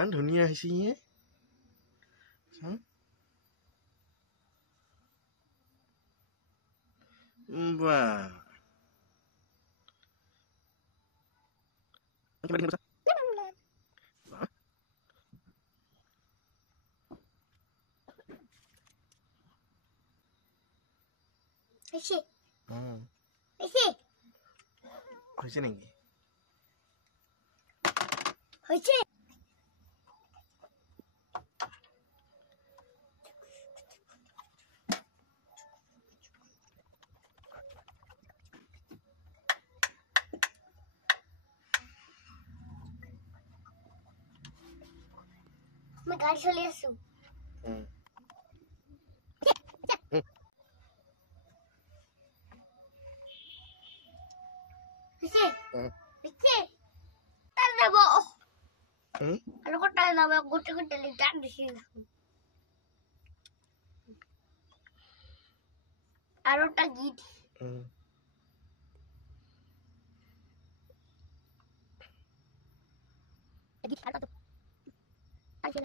ইমান ধুনীয়া আহিছে ইয়ে বাহ হৈছে নেকি হৈছে मैं गाड़ी चले आसू Bisa. Bisa. Tanda bo. Ano ko tanda ba gusto ko dalitan di sini. Aro tagit. Tagit apa tuh? Aja.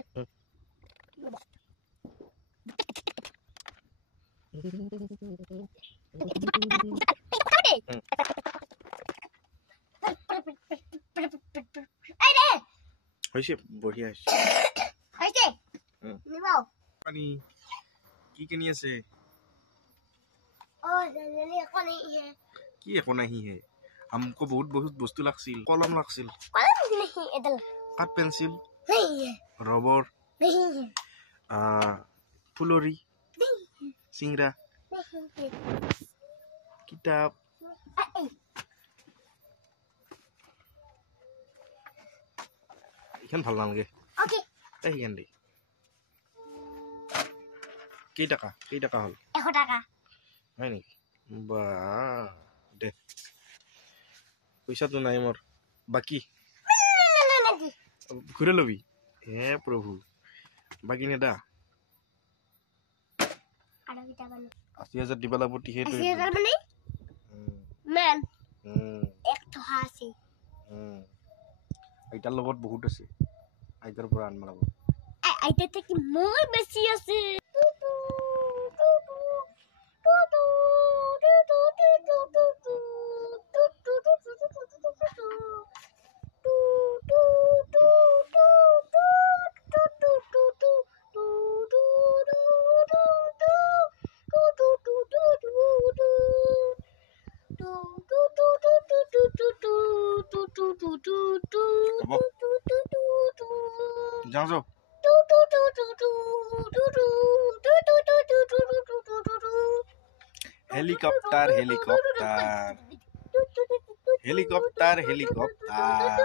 হৈছে বঢ়িয়া হৈছে হৈছে নিবাও পানী কি কিনি আছে ও জেলি কোনি হে কি একো নাহি হে हमको बहुत बहुत वस्तु লাগছিল কলম লাগছিল কলম नहीं এদল কাট পেন্সিল नहीं है रबर नहीं है फुलरी नहीं सिंगरा नहीं किताब ইখান ভাল নালাগে ওকে এইখান দি কেই টাকা হল 100 টাকা হয় নেকি বা দে পইচাটো নাই মোৰ বাকি ঘুরে লবি হে প্রভু বাকি নেদা 80,000 দিবা লাগব টিহে 80,000 মানে ম্যান এক টকা আছে আইতাৰ লগত বহুত আছে আইতাৰ পৰা আনব লাগব আইতা থেকে মই বেছি আছে যাও যাও হেলিকপ্টাৰ হেলিকপ্টাৰ হেলিকপ্টাৰ হেলিকপ্টাৰ